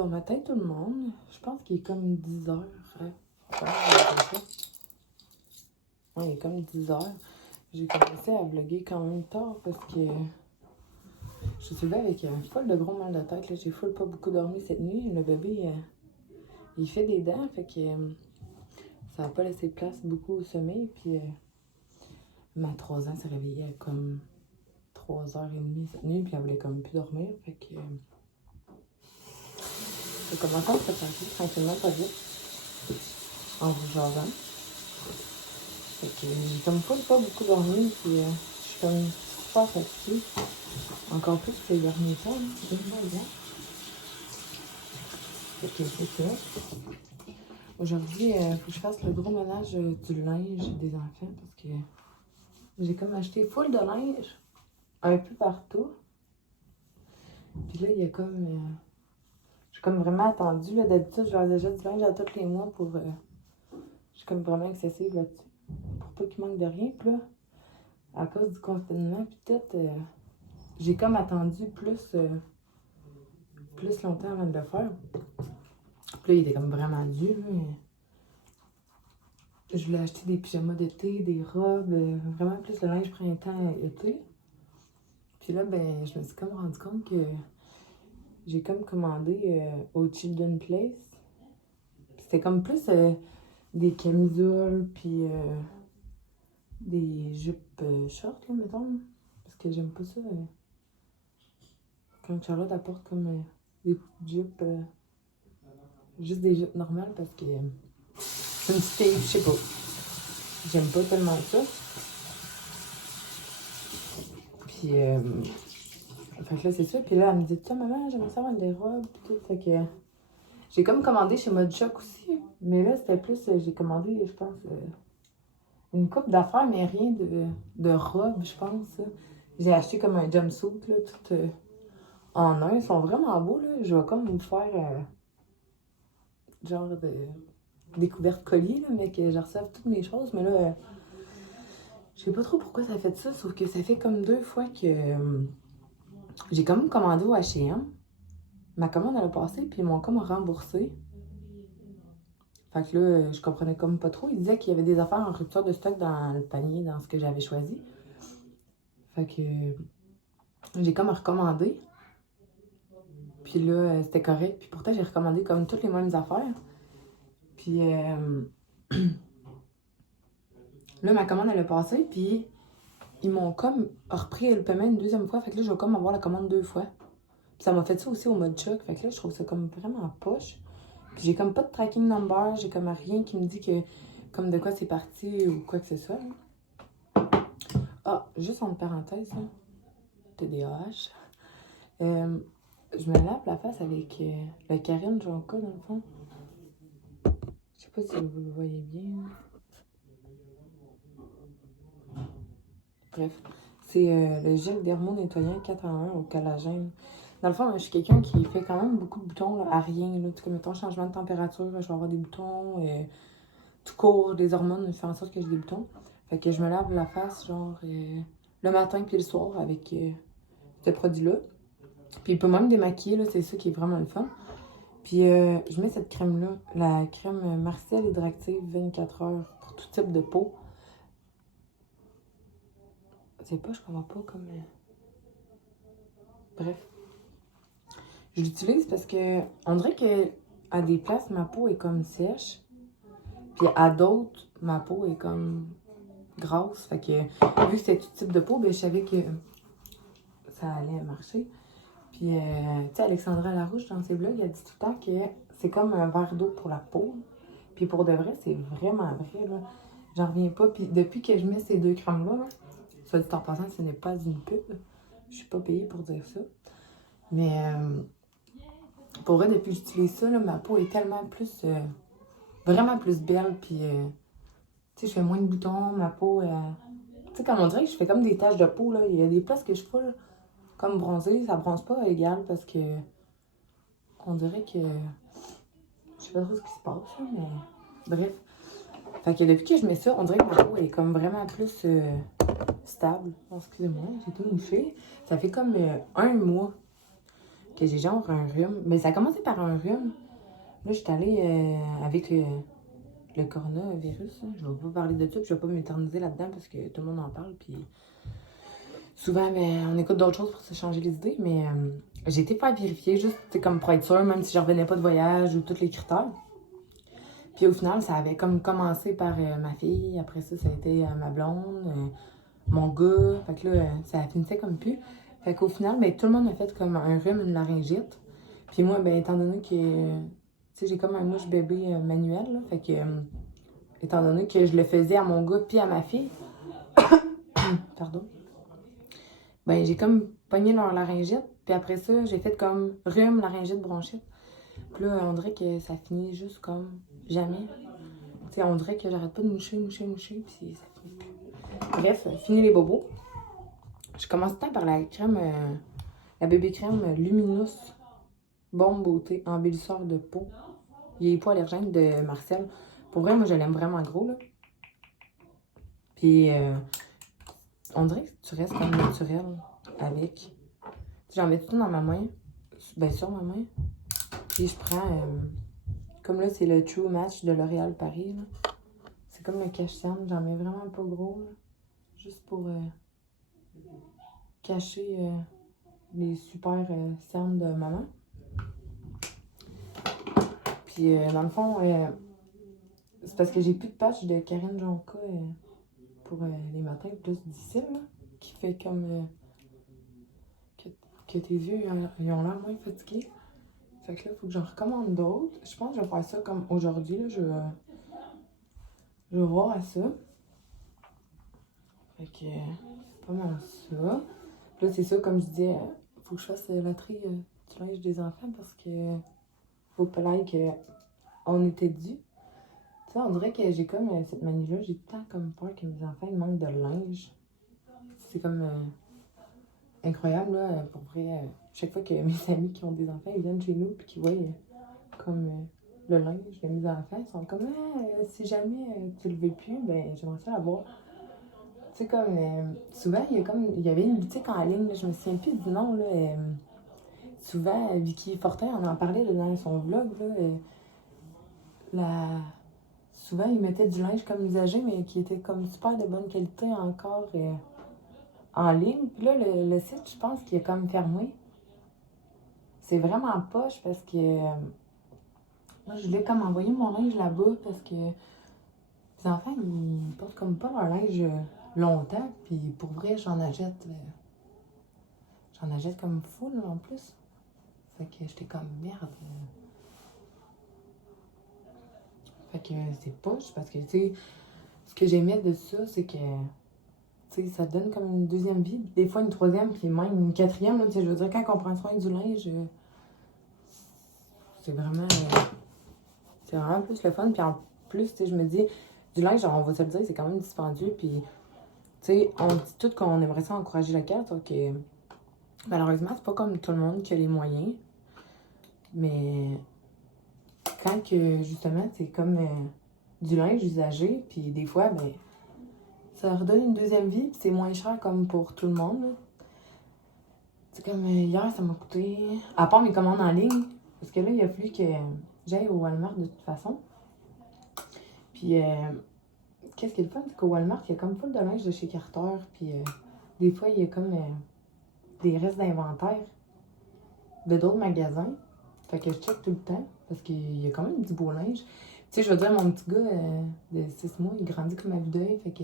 dans ma tête, tout le monde. Je pense qu'il est comme 10 heures. Ouais, il est comme 10 heures. J'ai commencé à vlogger quand même tard parce que je suis levée avec un full de gros mal de tête. J'ai full pas beaucoup dormi cette nuit. Le bébé, il fait des dents, fait que ça n'a pas laissé place beaucoup au sommeil. Puis ma 3 ans s'est réveillée à comme 3h30 cette nuit, puis elle voulait comme plus dormir. Fait que j'ai commencé à me préparer tranquillement, pas vite, en vous jasant. Fait que j'ai comme pas beaucoup dormi, puis je suis comme super fatiguée. Encore plus que les derniers temps, c'est pas bien. Fait que c'est ça. Aujourd'hui, il faut que je fasse le gros ménage du linge des enfants parce que j'ai comme acheté full de linge un peu partout. Puis là, il y a comme... j'ai comme vraiment attendu. Là, d'habitude, je leur achète du linge à tous les mois pour... je suis comme vraiment excessive là-dessus. Pour pas qu'il manque de rien. Puis là, à cause du confinement, puis peut-être... j'ai comme attendu plus longtemps avant de le faire. Puis là, il était comme vraiment dû, là. Je voulais acheter des pyjamas d'été, des robes, vraiment plus le linge printemps-été. Puis là, ben, je me suis comme rendu compte que j'ai comme commandé au Children's Place. C'était comme plus des camisoles, puis des jupes shorts, là, mettons. Parce que j'aime pas ça. Quand Charlotte apporte comme des petites jupes, juste des jupes normales, parce que c'est une petite fille, je sais pas. J'aime pas tellement ça. Puis, fait que là, c'est ça. Puis là, elle me dit, tiens, maman, j'aimerais ça avoir des robes, pis tout. Fait que j'ai comme commandé chez Mode Choc aussi. Mais là, c'était plus, j'ai commandé, je pense, une coupe d'affaires, mais rien de robe, je pense. J'ai acheté comme un jumpsuit, là, tout en un. Ils sont vraiment beaux, là. Je vais comme me faire, genre, de découverte colis, là, mais que je reçoive toutes mes choses. Mais là, je sais pas trop pourquoi ça fait ça, sauf que ça fait comme 2 fois que j'ai comme commandé au H&M. Ma commande, elle a passé, puis ils m'ont comme remboursé. Fait que là, je comprenais comme pas trop. Ils disaient qu'il y avait des affaires en rupture de stock dans le panier, dans ce que j'avais choisi. Fait que j'ai comme recommandé. Puis là, c'était correct. Puis pourtant, j'ai recommandé comme toutes les mêmes affaires. Puis là, ma commande, elle a passé, puis ils m'ont comme repris le paiement une deuxième fois. Fait que là, je vais comme avoir la commande 2 fois. Puis ça m'a fait ça aussi au Mode Choc. Fait que là, je trouve ça comme vraiment poche. Puis j'ai comme pas de tracking number. J'ai comme rien qui me dit que comme de quoi c'est parti ou quoi que ce soit. Ah, juste entre parenthèses, hein. TDAH. Je me lave la face avec le Karine Jonka, dans le fond. Je sais pas si vous le voyez bien. Bref, c'est le gel dermo nettoyant 4 en 1 au collagène. Dans le fond, je suis quelqu'un qui fait quand même beaucoup de boutons là, à rien. Là. Comme mettons, changement de température, là, je vais avoir des boutons. Tout court, des hormones font en sorte que j'ai des boutons. Fait que je me lave la face, genre, le matin puis le soir avec ce produit-là. Puis il peut même démaquiller, là, c'est ça qui est vraiment le fun. Puis je mets cette crème-là, la crème Marcel Hydractive 24 heures pour tout type de peau. C'est pas, je comprends pas comme... Bref. Je l'utilise parce que on dirait que à des places, ma peau est comme sèche. Puis à d'autres, ma peau est comme grasse. Fait que vu que c'était tout type de peau, ben, je savais que ça allait marcher. Puis, tu sais, Alexandra Larouche, dans ses vlogs, elle dit tout le temps que c'est comme un verre d'eau pour la peau. Puis pour de vrai, c'est vraiment vrai, là. J'en reviens pas. Puis depuis que je mets ces 2 crèmes-là, là, soit dit en passant, ce n'est pas une pub. Je suis pas payée pour dire ça. Mais pour vrai, depuis que j'utilise ça, là, ma peau est tellement plus... vraiment plus belle. Puis, tu sais, je fais moins de boutons. Ma peau... tu sais, comme on dirait que je fais comme des taches de peau, là. Il y a des places que je fais, là, comme bronzer. Ça bronze pas égal parce que... On dirait que... Je sais pas trop ce qui se passe, là, mais... Bref. Fait que depuis que je mets ça, on dirait que ma peau est comme vraiment plus stable. Oh, excusez-moi, j'ai tout mouché. Ça fait comme 1 mois que j'ai genre un rhume. Mais ça a commencé par un rhume. Là, j'étais allée avec le coronavirus. Je vais pas parler de ça, puis je vais pas m'éterniser là-dedans parce que tout le monde en parle. Puis souvent, ben, on écoute d'autres choses pour se changer les idées. Mais j'ai été faire vérifier juste comme pour être sûre, même si je revenais pas de voyage ou tous les critères. Puis au final, ça avait comme commencé par ma fille. Après ça, ça a été ma blonde, mon gars. Fait que là, ça finissait comme plus. Fait qu'au final, ben, tout le monde a fait comme un rhume, une laryngite. Puis moi, ben, étant donné que, tu sais, j'ai comme un mouche bébé manuel, là, fait que, étant donné que je le faisais à mon gars puis à ma fille, pardon, ben, j'ai comme pogné leur laryngite. Puis après ça, j'ai fait comme rhume, laryngite, bronchite. Puis là, on dirait que ça finit juste comme jamais. Tu sais, on dirait que j'arrête pas de moucher, puis ça finit plus. Bref, fini les bobos. Je commence tout le temps par la crème, la bébé crème Luminous Bombe Beauté, embellisseur de peau. Il est hypoallergène de Marcel. Pour vrai, moi, je l'aime vraiment gros, là. Puis, on dirait que tu restes comme naturel avec. J'en mets tout dans ma main, ben sur ma main. Puis je prends, comme là, c'est le True Match de L'Oréal Paris, là. C'est comme le cache-cerne, j'en mets vraiment pas gros, là. Juste pour cacher les super cernes de maman. Puis dans le fond, c'est parce que j'ai plus de patch de Karine Jonca pour les matins plus difficiles, là, qui fait comme que tes yeux ils ont l'air moins fatigués. Fait que là, il faut que j'en recommande d'autres. Je pense que je vais faire ça comme aujourd'hui, là, je vais voir à ça. Fait que c'est pas mal ça. Puis là, c'est ça, comme je disais, faut que je fasse la tri du linge des enfants parce que faut pas l'air qu'on était dû. Tu sais, on dirait que j'ai comme cette manie-là, j'ai tout le temps comme peur que mes enfants ils manquent de linge. C'est comme incroyable, là, pour vrai. Chaque fois que mes amis qui ont des enfants, ils viennent chez nous et qu'ils voient comme le linge de mes enfants, ils sont comme si jamais tu le veux plus, ben j'aimerais ça l'avoir. Tu sais, comme souvent, il y avait une boutique en ligne, là, je me souviens plus du nom, là. Souvent, Vicky Fortin, on en parlait là, dans son vlog, là. La... Souvent, ils mettaient du linge comme usagé, mais qui était comme super de bonne qualité encore en ligne. Puis là, le site, je pense qu'il est comme fermé. C'est vraiment poche parce que moi, je voulais comme envoyer mon linge là-bas parce que les enfants, ils portent comme pas leur linge longtemps. Puis pour vrai, j'en achète comme full en plus. Fait que j'étais comme merde. Fait que c'est poche parce que, tu sais, ce que j'aimais de ça, c'est que, tu sais, ça te donne comme une deuxième vie, des fois une troisième, puis même une quatrième, là, tu sais, je veux dire, quand on prend soin du linge, c'est vraiment, plus le fun, puis en plus, tu sais, je me dis, du linge, genre, on va se le dire, c'est quand même dispendieux, puis, tu sais, on dit tout qu'on aimerait ça encourager la carte, sauf que, malheureusement, c'est pas comme tout le monde qui a les moyens, mais quand que, justement, c'est comme du linge usagé, puis des fois, ben, ça leur donne une deuxième vie, puis c'est moins cher comme pour tout le monde, là. C'est comme hier, ça m'a coûté, à part mes commandes en ligne, parce que là, il a fallu que j'aille au Walmart de toute façon. Puis, qu'est-ce qui est le fun, c'est qu'au Walmart, il y a comme full de linge de chez Carter, puis des fois, il y a comme des restes d'inventaire de d'autres magasins. Fait que je check tout le temps, parce qu'il y a quand même du beau linge. Tu sais, je veux dire, mon petit gars de 6 mois, il grandit comme à vue d'œil, fait que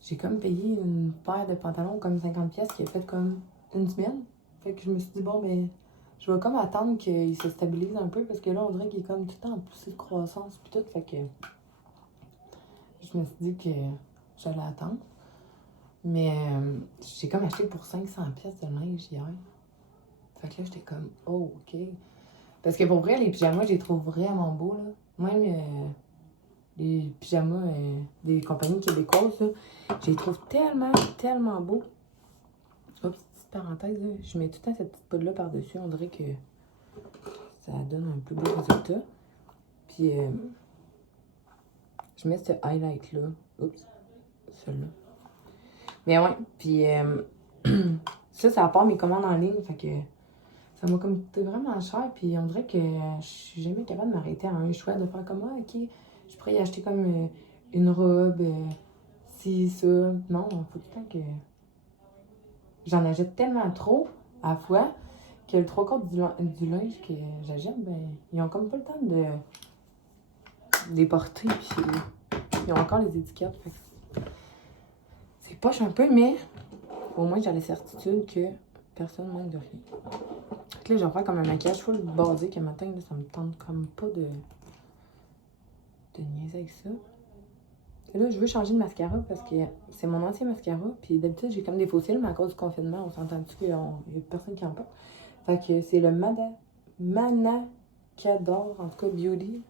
j'ai comme payé une paire de pantalons comme 50 pièces qui a fait comme une semaine. Fait que je me suis dit, bon, ben, je vais comme attendre qu'il se stabilise un peu, parce que là, on dirait qu'il est comme tout le temps en poussée de croissance, puis tout, fait que je me suis dit que j'allais attendre. Mais j'ai comme acheté pour 500 pièces de linge hier. Fait que là, j'étais comme, oh, OK. Parce que pour vrai, les pyjamas, je les trouve vraiment beaux, là. Même les pyjamas des compagnies québécoises, là, je les trouve tellement, tellement beaux. Oups, petite parenthèse, là, je mets tout le temps cette petite poudre-là par-dessus. On dirait que ça donne un plus beau résultat. Puis, je mets ce highlight-là. Oups, celui-là. Mais ouais, puis ça à part mes commandes en ligne, fait que Ça m'a comme coûté vraiment cher, puis on dirait que je suis jamais capable de m'arrêter à un choix, de faire comme, ah, ok, je pourrais y acheter comme une robe, ci, ça. Non, il faut tout le temps que j'en achète tellement trop à la fois que le trois quarts du linge que j'achète, ben, ils ont comme pas le temps de les porter, puis ils ont encore les étiquettes. Fait que c'est poche un peu, mais au moins j'ai la certitude que personne manque de rien. Fait que là, je vais faire comme un maquillage full basique un matin, là, ça me tente comme pas de niaiser avec ça. Et là, je veux changer de mascara parce que c'est mon ancien mascara. Puis d'habitude, j'ai comme des faux cils, mais à cause du confinement, on s'entend-tu qu'il y a personne qui en porte. Fait que c'est le Manacador, en tout cas Beauty.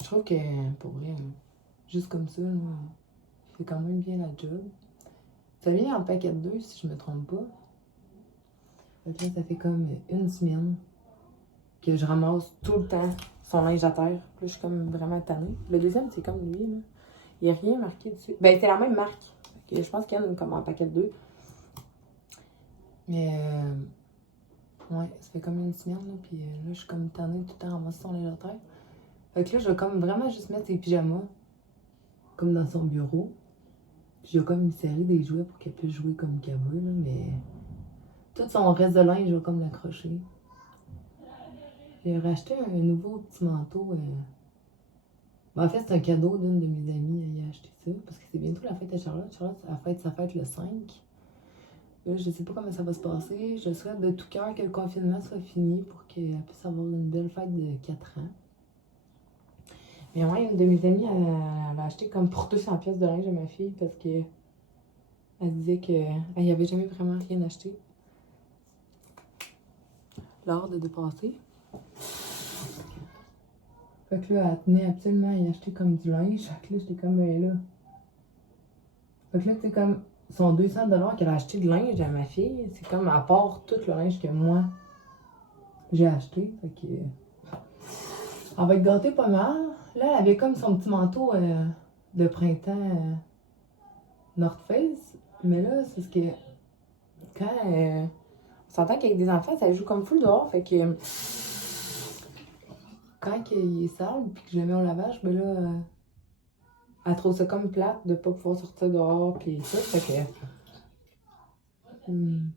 Je trouve que, pour vrai, juste comme ça, là, il fait quand même bien la job. Ça vient en paquet de 2, si je me trompe pas. Fait que là, ça fait comme une semaine que je ramasse tout le temps son linge à terre. Là, je suis comme vraiment tannée. Le deuxième, c'est comme lui, là. Il n'y a rien marqué dessus. Ben, c'est la même marque. Je pense qu'il y en a comme en paquet de 2. Mais, ouais, ça fait comme une semaine, là. Puis là, je suis comme tannée tout le temps à ramasser son linge à terre. Fait que là, je vais comme vraiment juste mettre ses pyjamas, comme dans son bureau. Puis j'ai comme une série des jouets pour qu'elle puisse jouer comme qu'elle veut, là. Mais tout son reste de linge, je vais comme l'accrocher. J'ai racheté un nouveau petit manteau. En fait, c'est un cadeau d'une de mes amies. Elle a acheté ça. Parce que c'est bientôt la fête à Charlotte. Charlotte, elle fête sa fête le 5. Là, je sais pas comment ça va se passer. Je souhaite de tout cœur que le confinement soit fini pour qu'elle puisse avoir une belle fête de 4 ans. Mais ouais, une de mes amies, elle a acheté comme pour 200 pièces de linge à ma fille parce que elle disait qu'elle n'y avait jamais vraiment rien acheté. L'heure de dépasser. Fait que là, elle tenait absolument à y acheter comme du linge. Fait que là, j'étais comme, ben là. Fait que là, c'est comme son 200$ qu'elle a acheté de linge à ma fille. C'est comme à part tout le linge que moi, j'ai acheté. Fait que. Elle va être gâtée pas mal. Là, elle avait comme son petit manteau de printemps North Face. Mais là, c'est ce que. Quand. On s'entend qu'avec des enfants, ça joue comme full dehors. Fait que. Quand il est sale, puis que je le mets au lavage, ben là. Elle trouve ça comme plate de pas pouvoir sortir dehors, puis ça. Fait que. Une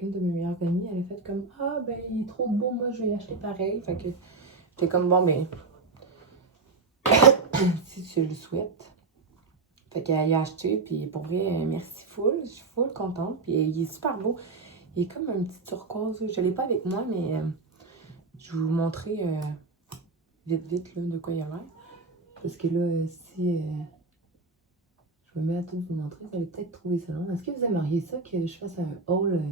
de mes meilleures amies, elle a fait comme, ah, ben, il est trop beau, moi, je vais acheter pareil. Fait que. J'étais comme, bon, ben. Si tu le souhaites. Fait qu'elle a acheté, puis pour vrai, merci full. Je suis full contente. Puis il est super beau. Il est comme un petit turquoise. Je l'ai pas avec moi, mais je vais vous montrer vite là, de quoi il a l'air. Parce que là, si je me mets à tout vous montrer, vous allez peut-être trouver ça long. Est-ce que vous aimeriez ça que je fasse un haul,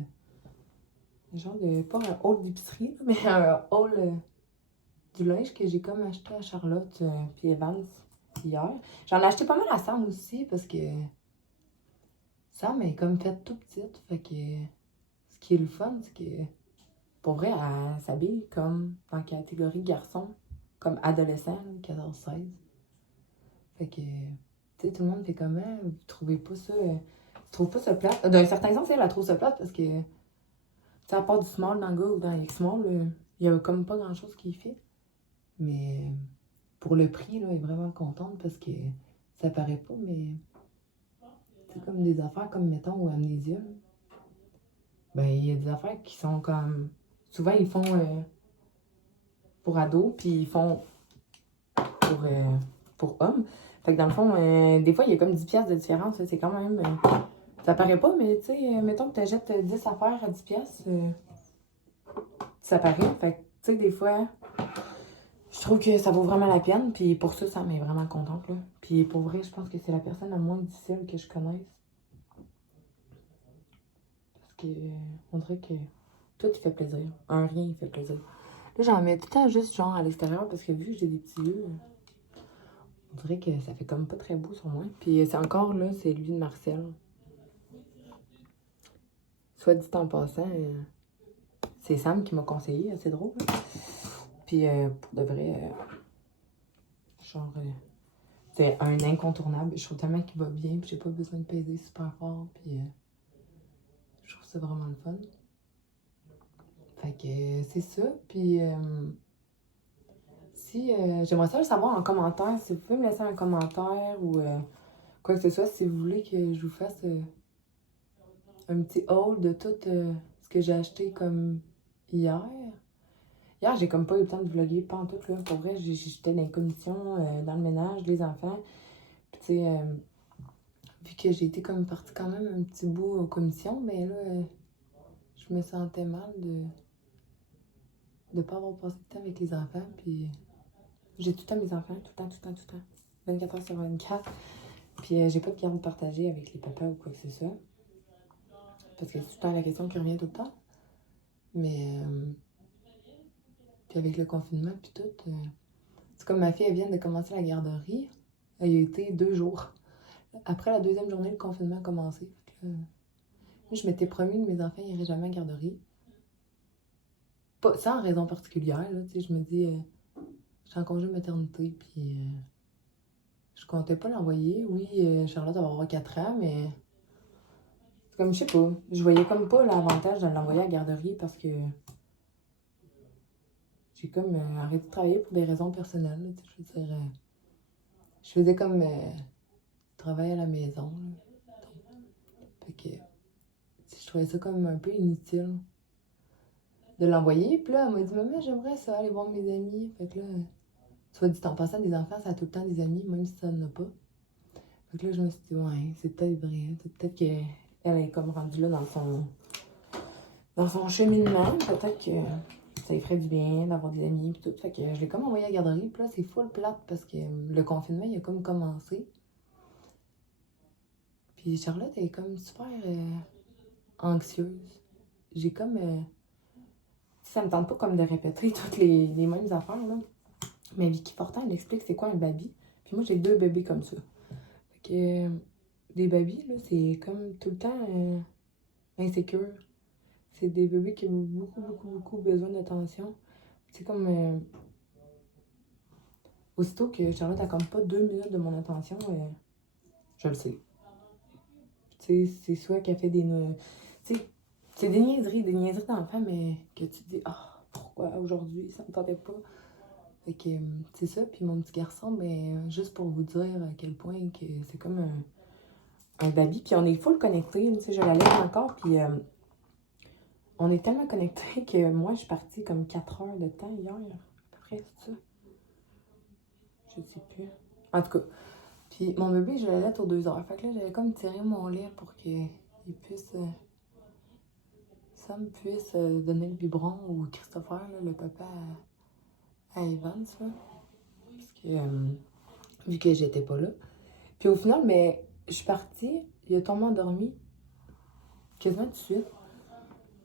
genre de, pas un haul d'épicerie, mais un haul du linge que j'ai comme acheté à Charlotte puis Evans hier. J'en ai acheté pas mal à Sam aussi parce que Sam est comme faite tout petite. Fait que ce qui est le fun, c'est que pour vrai, elle s'habille comme dans la catégorie garçon, comme adolescent, 14-16. Fait que, tu sais, tout le monde fait comment? Vous trouvez pas ça. Tu trouves pas ça plate? D'un certain sens, elle trouve ça plate parce que, tu sais, à part du small dans le gars ou dans X-Small, il y a comme pas grand chose qui fait. Mais pour le prix, là, elle est vraiment contente parce que ça paraît pas, mais c'est comme des affaires comme, mettons, au Amnésia. Ben, il y a des affaires qui sont comme. Souvent, ils font pour ados, puis ils font pour hommes. Fait que dans le fond, des fois, il y a comme 10 piastres de différence. C'est quand même. Ça paraît pas, mais tu sais, mettons que tu achètes 10 affaires à 10 piastres, ça paraît. Fait que, tu sais, des fois, je trouve que ça vaut vraiment la peine. Puis pour ça, ça m'est vraiment contente, là. Puis pour vrai, je pense que c'est la personne la moins difficile que je connaisse. Parce que, on dirait que tout, il fait plaisir. Un rien, il fait plaisir. Là, j'en mets tout le temps juste genre à l'extérieur parce que vu que j'ai des petits yeux, on dirait que ça fait comme pas très beau sur moi. Puis c'est encore là, c'est lui de Marcel. Soit dit en passant, c'est Sam qui m'a conseillé, c'est drôle. Hein? Puis pour de vrai, genre, c'est un incontournable. Je trouve tellement qu'il va bien, puis j'ai pas besoin de peser super fort. Puis Je trouve ça vraiment le fun. Fait que c'est ça. Puis si j'aimerais ça le savoir en commentaire. Si vous pouvez me laisser un commentaire ou quoi que ce soit, si vous voulez que je vous fasse un petit haul de tout ce que j'ai acheté comme hier. Hier, j'ai comme pas eu le temps de vlogger, pas en tout, là. Pour vrai, j'étais dans les commissions, dans le ménage, les enfants. Puis, tu sais, vu que j'ai été comme partie quand même un petit bout aux commissions, ben là, je me sentais mal de ne pas avoir passé de temps avec les enfants. Puis, j'ai tout le temps mes enfants, tout le temps, tout le temps, tout le temps. 24 heures sur 24. Puis, j'ai pas de garde partagée avec les papas ou quoi que ce soit. Parce que c'est tout le temps la question qui revient tout le temps. Mais, puis avec le confinement, puis tout, c'est comme ma fille, elle vient de commencer la garderie. Elle y a été 2 jours. Après la 2e journée, le confinement a commencé. Moi, je m'étais promis que mes enfants n'iraient jamais à la garderie. Pas, sans raison particulière, là, tu sais, je me dis, je suis en congé de maternité, puis je comptais pas l'envoyer. Oui, Charlotte va avoir 4 ans, mais c'est comme, je sais pas, je voyais comme pas l'avantage de l'envoyer à la garderie parce que j'ai comme arrêté de travailler pour des raisons personnelles, là, je veux dire, je faisais comme travail à la maison, là. Fait que je trouvais ça comme un peu inutile de l'envoyer. Puis là, elle m'a dit, maman, j'aimerais ça aller voir mes amis. Fait que là, soit dit en passant, des enfants, ça a tout le temps des amis, même si ça n'en a pas. Fait que là, je me suis dit, ouais, c'est peut-être vrai. C'est peut-être qu'elle est comme rendue là dans son cheminement. Peut-être que ça lui ferait du bien d'avoir des amis et tout. Fait que je l'ai comme envoyé à la garderie. Puis là, c'est full plate parce que le confinement, il a comme commencé. Puis Charlotte, elle est comme super anxieuse. J'ai comme... ça me tente pas comme de répéter toutes les mêmes affaires, là. Mais Vicky Fortin, elle explique c'est quoi un baby. Puis moi, j'ai 2 bébés comme ça. Fait que des babys, là, c'est comme tout le temps insécure. C'est des bébés qui ont beaucoup, beaucoup, beaucoup besoin d'attention. C'est comme... aussitôt que Charlotte a comme pas 2 minutes de mon attention, je le sais. Tu sais, c'est soit qu'elle fait des... tu sais, c'est des niaiseries d'enfants, mais que tu te dis, ah, pourquoi aujourd'hui, ça me tentait pas. Fait que c'est ça. Puis mon petit garçon, ben, juste pour vous dire à quel point que c'est comme un baby. Puis on est full connectés. Tu sais, je l'allais encore. Puis on est tellement connectés que moi, je suis partie comme 4 heures de temps hier. À peu près, c'est ça. Je sais plus. En tout cas. Puis mon bébé, je l'allais aux 2 heures. Fait que là, j'avais comme tiré mon lait pour qu'il puisse... Sam puisse donner le biberon ou Christopher, là, le papa à Evans, là. Parce que, vu que j'étais pas là. Puis au final, mais je suis partie, il a tombé endormi, quasiment tout de suite.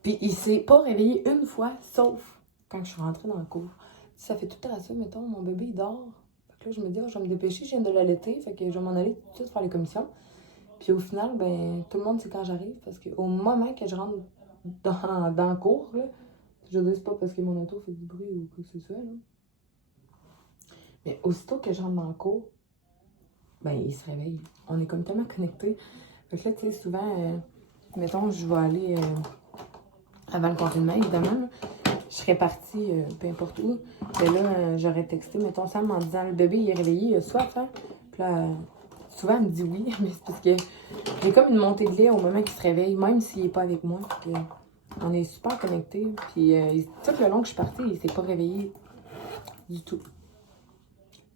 Puis il s'est pas réveillé une fois, sauf quand je suis rentrée dans le cours. Ça fait tout le temps ça, mettons, mon bébé il dort. Fait que là, je me dis, oh, je vais me dépêcher, je viens de l'allaiter, fait que je vais m'en aller tout de suite faire les commissions. Puis au final, ben, tout le monde sait quand j'arrive, parce qu'au moment que je rentre dans le cours, là, je dis, c'est pas parce que mon auto fait du bruit ou quoi que ce soit, là. Mais aussitôt que je rentre dans le cours, ben, il se réveille. On est comme tellement connectés. Fait que là, tu sais, souvent, mettons, je vais aller avant le confinement, évidemment, là, je serais partie peu importe où. Et là, j'aurais texté, mettons, Sam en disant, le bébé, il est réveillé, il a soif, hein? Puis là, souvent, elle me dit oui, mais c'est parce que j'ai comme une montée de lait au moment qu'il se réveille, même s'il n'est pas avec moi. Puis, on est super connectés. Puis, tout le long que je suis partie, il s'est pas réveillé du tout.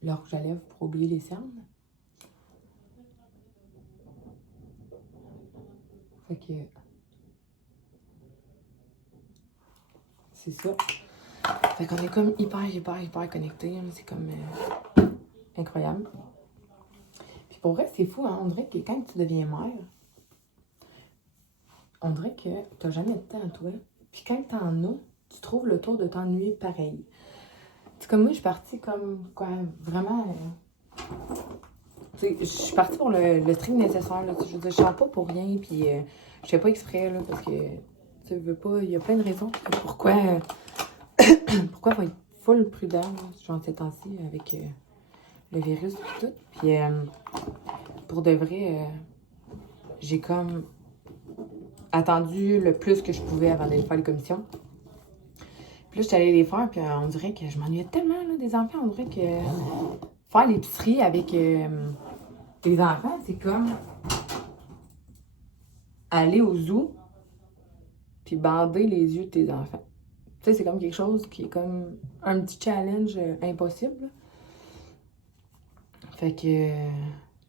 Le rouge à lèvres pour oublier les cernes. Fait que c'est ça. Fait qu'on est comme hyper connectés. Hein. C'est comme incroyable. Puis pour vrai, c'est fou, hein. On dirait que quand tu deviens mère, on dirait que t'as jamais de temps à toi. Puis quand t'en as, tu trouves le tour de t'ennuyer pareil. C'est comme moi, je suis partie comme, quoi, vraiment... je suis partie pour le strict nécessaire. Là. Je veux dire, je sors pas pour rien, puis je fais pas exprès, là, parce que tu veux pas... Il y a plein de raisons pourquoi il faut être full prudent, là, genre ces temps-ci, avec le virus et tout. Puis pour de vrai, j'ai comme attendu le plus que je pouvais avant d'aller faire les commissions. Puis là, j'étais allée les faire, puis on dirait que je m'ennuyais tellement là, des enfants. On dirait que faire l'épicerie avec les enfants, c'est comme aller au zoo puis bander les yeux de tes enfants. Tu sais, c'est comme quelque chose qui est comme un petit challenge impossible. Là. Fait que, tu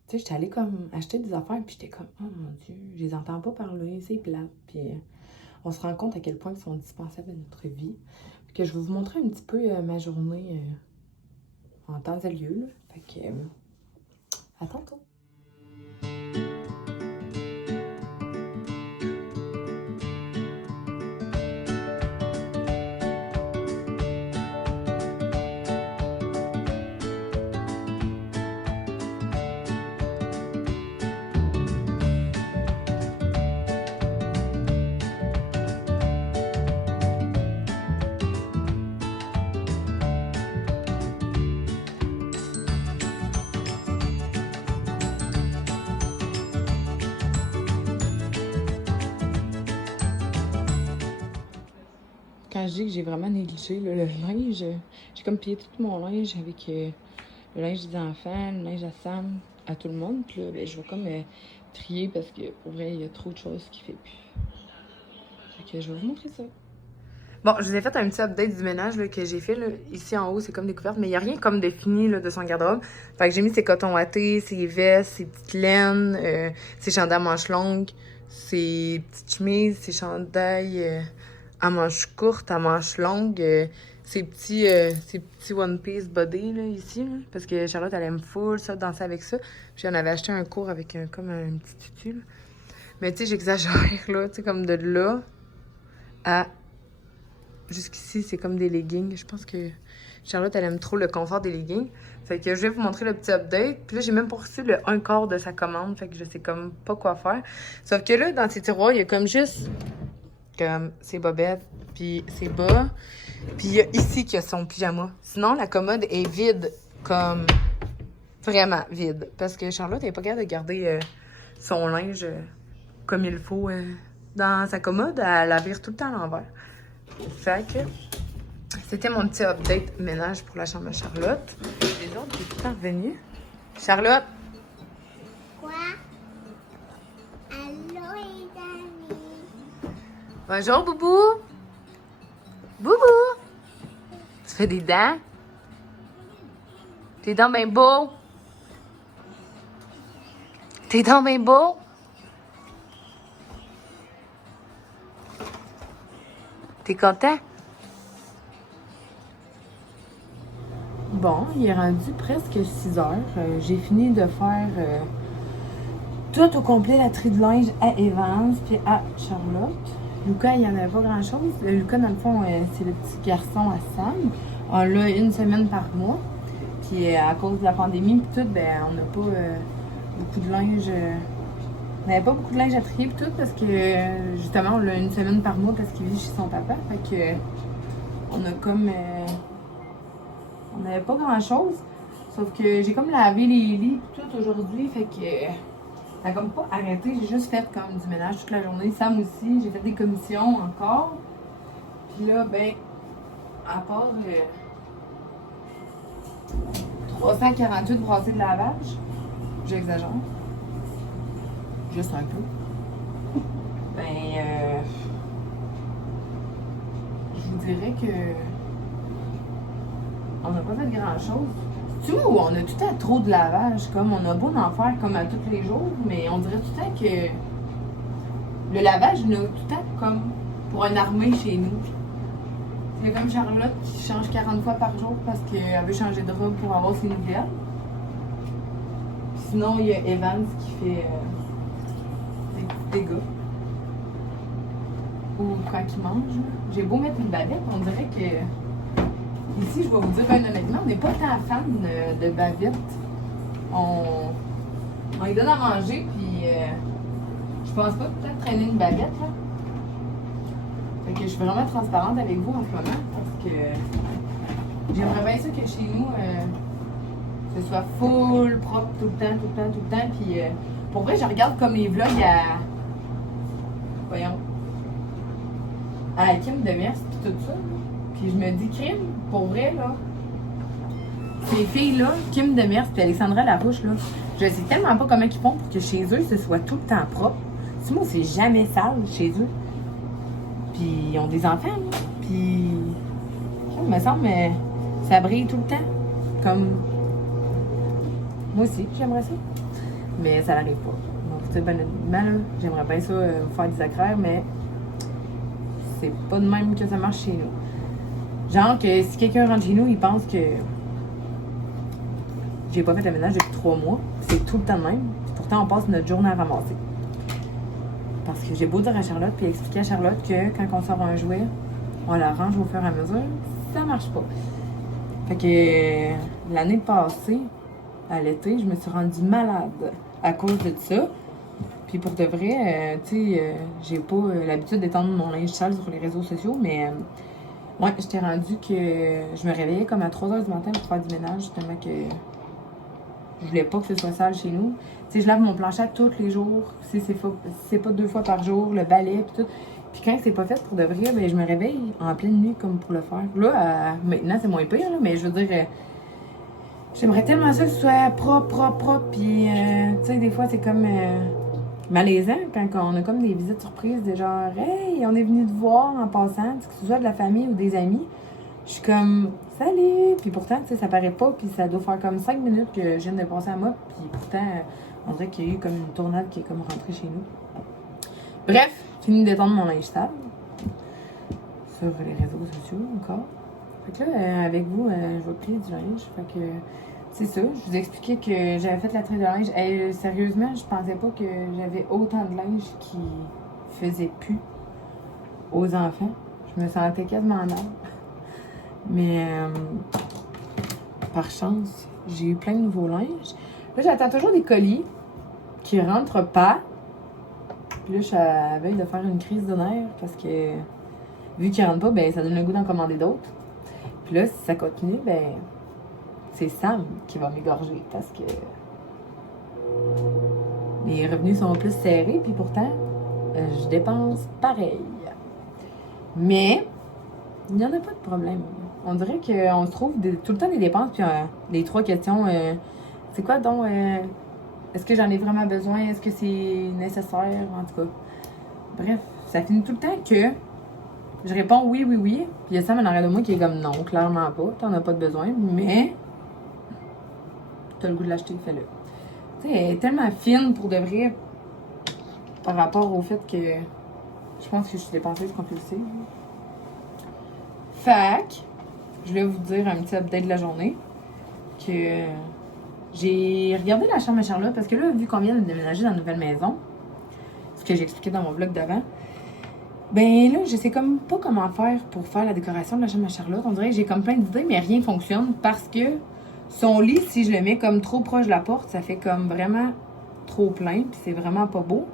sais, j'étais allée comme acheter des affaires, puis j'étais comme, oh mon Dieu, je les entends pas parler, c'est plate. Puis on se rend compte à quel point ils sont indispensables à notre vie. Puis que je vais vous montrer un petit peu ma journée en temps et lieu. Là. Fait que, à tantôt. Quand je dis que j'ai vraiment négligé là, le linge, j'ai comme plié tout mon linge avec le linge des enfants, le linge à Sam, à tout le monde. Puis là, ben, je vais comme trier parce que pour vrai, il y a trop de choses qui fait plus. Fait que je vais vous montrer ça. Bon, je vous ai fait un petit update du ménage là, que j'ai fait. Là. Ici en haut, c'est comme découverte, mais il n'y a rien comme défini là, de son garde-robe. Fait que j'ai mis ses cotons wattés, ses vestes, ses petites laines, ses chandails à manches longues, ses petites chemises, ses chandails à manches courtes, à manches longues, ces petits One Piece body là, ici. Là, parce que Charlotte, elle aime full ça, danser avec ça. Puis on avait acheté un cours avec comme un petit tutu. Là. Mais tu sais, j'exagère là, tu sais, comme de là à jusqu'ici, c'est comme des leggings. Je pense que Charlotte, elle aime trop le confort des leggings. Fait que je vais vous montrer le petit update. Puis là, j'ai même pas reçu le 1/4 de sa commande. Fait que je sais comme pas quoi faire. Sauf que là, dans ces tiroirs, il y a comme juste comme ses bobettes, puis ses bas. Puis il y a ici qu'il y a son pyjama. Sinon, la commode est vide, comme vraiment vide. Parce que Charlotte n'est pas capable de garder son linge comme il faut dans sa commode. Elle la vire tout le temps à l'envers. Fait que c'était mon petit update ménage pour la chambre de Charlotte. Les autres, ils sont revenus. Charlotte! Quoi? Allô, les amis? Bonjour, Boubou! Boubou! Tu fais des dents? Tes dents bien beaux? Tes dents bien beaux? T'es content? Bon, il est rendu presque 6 heures. J'ai fini de faire tout au complet la tri de linge à Evans puis à Charlotte. Lucas, il n'y en avait pas grand-chose. Lucas, dans le fond, c'est le petit garçon à Sam. On l'a une semaine par mois. Puis à cause de la pandémie puis tout, ben on n'a pas beaucoup de linge. On n'avait pas beaucoup de linge à trier puis tout parce que justement on l'a une semaine par mois parce qu'il vit chez son papa. Fait que on a comme on n'avait pas grand chose. Sauf que j'ai comme lavé les lits puis tout aujourd'hui. Fait que ça a comme pas arrêté. J'ai juste fait comme du ménage toute la journée. Sam aussi, j'ai fait des commissions encore. Puis là, ben, à part 348 brassées de lavage, j'exagère. Juste un peu. Ben, je vous dirais que on n'a pas fait grand-chose. Tu vois, on a tout le temps trop de lavage, comme on a beau en faire comme à tous les jours, mais on dirait tout le temps que le lavage, il y en a tout le temps comme pour une armée chez nous. C'est comme Charlotte qui change 40 fois par jour parce qu'elle veut changer de robe pour avoir ses nouvelles. Sinon, il y a Evans qui fait des petits dégâts. Ou quand il mange. J'ai beau mettre une bavette, on dirait que ici, je vais vous dire honnêtement, on n'est pas tant fan de bavettes. On lui donne à manger, puis je pense pas peut-être traîner une bavette, là. Fait que je suis vraiment transparente avec vous en ce moment, parce que j'aimerais bien ça que chez nous, ce soit full, propre tout le temps, tout le temps, tout le temps. Puis pour vrai, je regarde comme les vlogs voyons, à Kim Demers pis tout ça. Puis je me dis, crime, pour vrai, là, ces filles-là, Kim Demers pis Alexandra Larouche, là, je sais tellement pas comment ils font pour que chez eux, ce soit tout le temps propre. Si moi, c'est jamais sale chez eux. Puis ils ont des enfants, là. Puis, il me semble, ça brille tout le temps. Comme, moi aussi, j'aimerais ça. Mais ça n'arrive pas. Donc, tu sais, honnêtement, j'aimerais bien ça faire des accraires, mais c'est pas de même que ça marche chez nous. Genre que si quelqu'un rentre chez nous, il pense que j'ai pas fait le ménage depuis 3 mois. C'est tout le temps de même. Pourtant, on passe notre journée à ramasser. Parce que j'ai beau dire à Charlotte puis expliquer à Charlotte que quand on sort un jouet, on la range au fur et à mesure, ça marche pas. Fait que l'année passée, à l'été, je me suis rendue malade à cause de ça. Puis pour de vrai, tu sais, j'ai pas l'habitude d'étendre mon linge sale sur les réseaux sociaux, mais ouais, j'étais rendue que je me réveillais comme à 3h du matin pour faire du ménage, tellement que je voulais pas que ce soit sale chez nous. Tu sais, je lave mon plancher tous les jours, si c'est pas 2 fois par jour, le balai puis tout. Puis quand c'est pas fait pour de vrai, ben je me réveille en pleine nuit comme pour le faire. Là, maintenant, c'est moins pire, là, mais je veux dire, j'aimerais tellement ça que ce soit propre. Puis, tu sais, des fois, c'est comme malaisant quand on a comme des visites surprises de genre, hey, on est venu te voir en passant, que ce soit de la famille ou des amis. Je suis comme, salut! Puis pourtant, tu sais, ça paraît pas, puis ça doit faire comme 5 minutes que je viens de passer à moi, puis pourtant, on dirait qu'il y a eu comme une tornade qui est comme rentrée chez nous. Bref, fini d'étendre mon linge sale sur les réseaux sociaux encore. Fait que là, avec vous, je vais plier du linge. Fait que c'est ça. Je vous expliquais que j'avais fait la traite de linge. Et sérieusement, je pensais pas que j'avais autant de linge qui faisait plus aux enfants. Je me sentais quasiment mal. Mais par chance, j'ai eu plein de nouveaux linges. Là, j'attends toujours des colis qui rentrent pas. Puis là, je suis à la veille de faire une crise de nerfs parce que vu qu'ils rentrent pas, ben ça donne le goût d'en commander d'autres. Puis là, si ça continue, ben c'est Sam qui va m'égorger parce que mes revenus sont plus serrés, puis pourtant, je dépense pareil. Mais il n'y en a pas de problème. On dirait qu'on se trouve tout le temps des dépenses, puis les 3 questions, c'est quoi donc, est-ce que j'en ai vraiment besoin, est-ce que c'est nécessaire, en tout cas. Bref, ça finit tout le temps que je réponds oui, puis il y a Sam en arrière de moi qui est comme non, clairement pas, t'en as pas de besoin, mais t'as le goût de l'acheter, fais-le. Tu sais, elle est tellement fine pour de vrai par rapport au fait que je pense que je suis dépenseuse compulsive. Fait je voulais vous dire un petit update de la journée que j'ai regardé la chambre à Charlotte parce que là, vu qu'on vient de déménager dans une nouvelle maison, ce que j'ai expliqué dans mon vlog d'avant, ben là, je sais comme pas comment faire pour faire la décoration de la chambre à Charlotte. On dirait que j'ai comme plein d'idées, mais rien fonctionne parce que son lit, si je le mets comme trop proche de la porte, ça fait comme vraiment trop plein, puis c'est vraiment pas beau.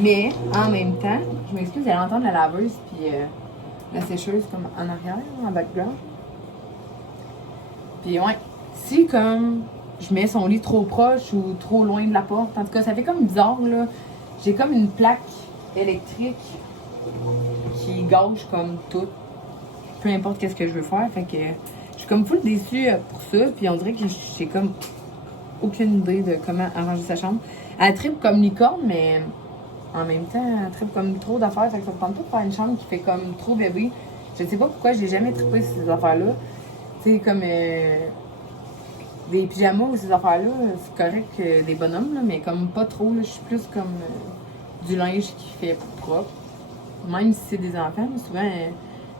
Mais en même temps, je m'excuse, vous allez entendre la laveuse puis la sécheuse comme en arrière, en background. Puis ouais, si comme je mets son lit trop proche ou trop loin de la porte, en tout cas, ça fait comme bizarre, là. J'ai comme une plaque électrique qui gâche comme tout. Peu importe qu'est-ce que je veux faire, fait que je suis comme full déçue pour ça, puis on dirait que j'ai comme aucune idée de comment arranger sa chambre. Elle tripe comme licorne, mais en même temps, elle tripe comme trop d'affaires, fait que ça me tente pas de faire une chambre qui fait comme trop bébé. Je sais pas pourquoi j'ai jamais trippé ces affaires-là. Tu sais, comme des pyjamas ou ces affaires-là, c'est correct des bonhommes, là, mais comme pas trop, là, je suis plus comme du linge qui fait propre. Même si c'est des enfants, souvent,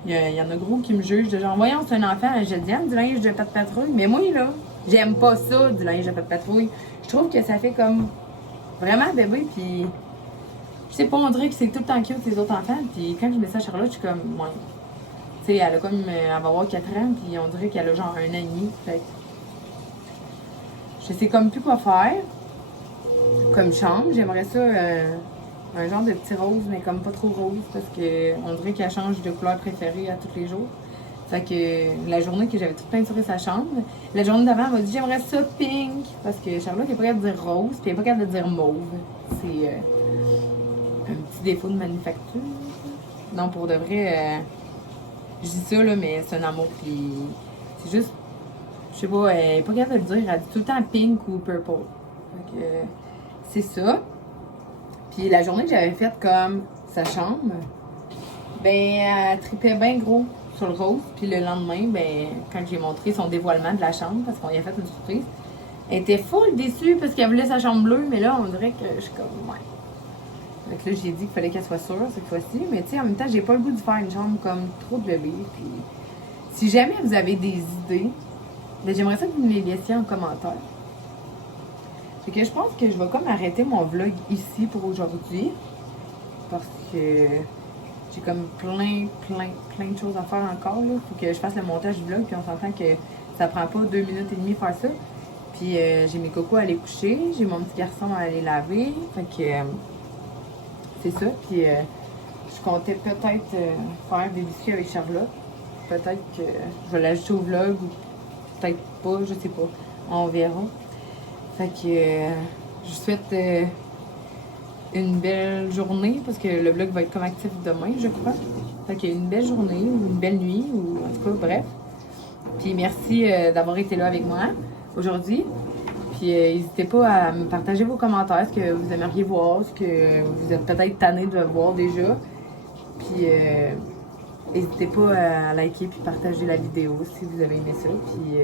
il y en a gros qui me jugent de genre, voyons, c'est un enfant, je dis, du linge de Pat Patrouille. Mais moi, là, j'aime pas ça, du linge de Pat Patrouille. Je trouve que ça fait comme vraiment bébé, puis je sais pas, on dirait que c'est tout le temps cute, les autres enfants. Puis quand je mets ça à Charlotte, je suis comme, ouais. Tu sais, elle a comme, elle va avoir 4 ans, puis on dirait qu'elle a genre 1 an et demi. Fait je sais comme plus quoi faire. Comme chambre, j'aimerais ça un genre de petit rose, mais comme pas trop rose, parce que on dirait qu'elle change de couleur préférée à tous les jours. Fait que la journée que j'avais tout peinturé sa chambre, la journée d'avant, elle m'a dit j'aimerais ça pink, parce que Charlotte n'est pas capable de dire rose, puis elle n'est pas capable de dire mauve. un petit défaut de manufacture. Non, pour de vrai, je dis ça, là, mais c'est un amour. Puis c'est juste, je sais pas, elle est pas capable de le dire. Elle dit tout le temps pink ou purple. Fait que c'est ça. Puis la journée que j'avais faite comme sa chambre, ben, elle tripait bien gros sur le rose. Puis le lendemain, ben, quand j'ai montré son dévoilement de la chambre, parce qu'on y a fait une surprise, elle était full déçue parce qu'elle voulait sa chambre bleue, mais là, on dirait que je suis comme, ouais. Donc là, j'ai dit qu'il fallait qu'elle soit sûre cette fois-ci. Mais tu sais, en même temps, j'ai pas le goût de faire une chambre comme trop de bébés. Puis si jamais vous avez des idées, ben, j'aimerais ça que vous me les laissiez en commentaire. Fait que je pense que je vais comme arrêter mon vlog ici pour aujourd'hui. Parce que j'ai comme plein de choses à faire encore. Là. Faut que je fasse le montage du vlog. Puis on s'entend que ça prend pas 2 minutes et demie faire ça. Puis j'ai mes cocos à aller coucher. J'ai mon petit garçon à aller laver. Fait que c'est ça. Puis je comptais peut-être faire des biscuits avec Charlotte. Peut-être que je vais l'ajouter au vlog ou peut-être pas, je sais pas. On verra. Fait que je vous souhaite une belle journée parce que le vlog va être comme actif demain, je crois. Fait que une belle journée ou une belle nuit ou en tout cas, bref. Puis merci d'avoir été là avec moi aujourd'hui. Puis n'hésitez pas à me partager vos commentaires, ce que vous aimeriez voir, ce que vous êtes peut-être tanné de voir déjà. Puis n'hésitez pas à liker puis partager la vidéo si vous avez aimé ça. Puis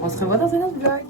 on se revoit dans un autre vlog.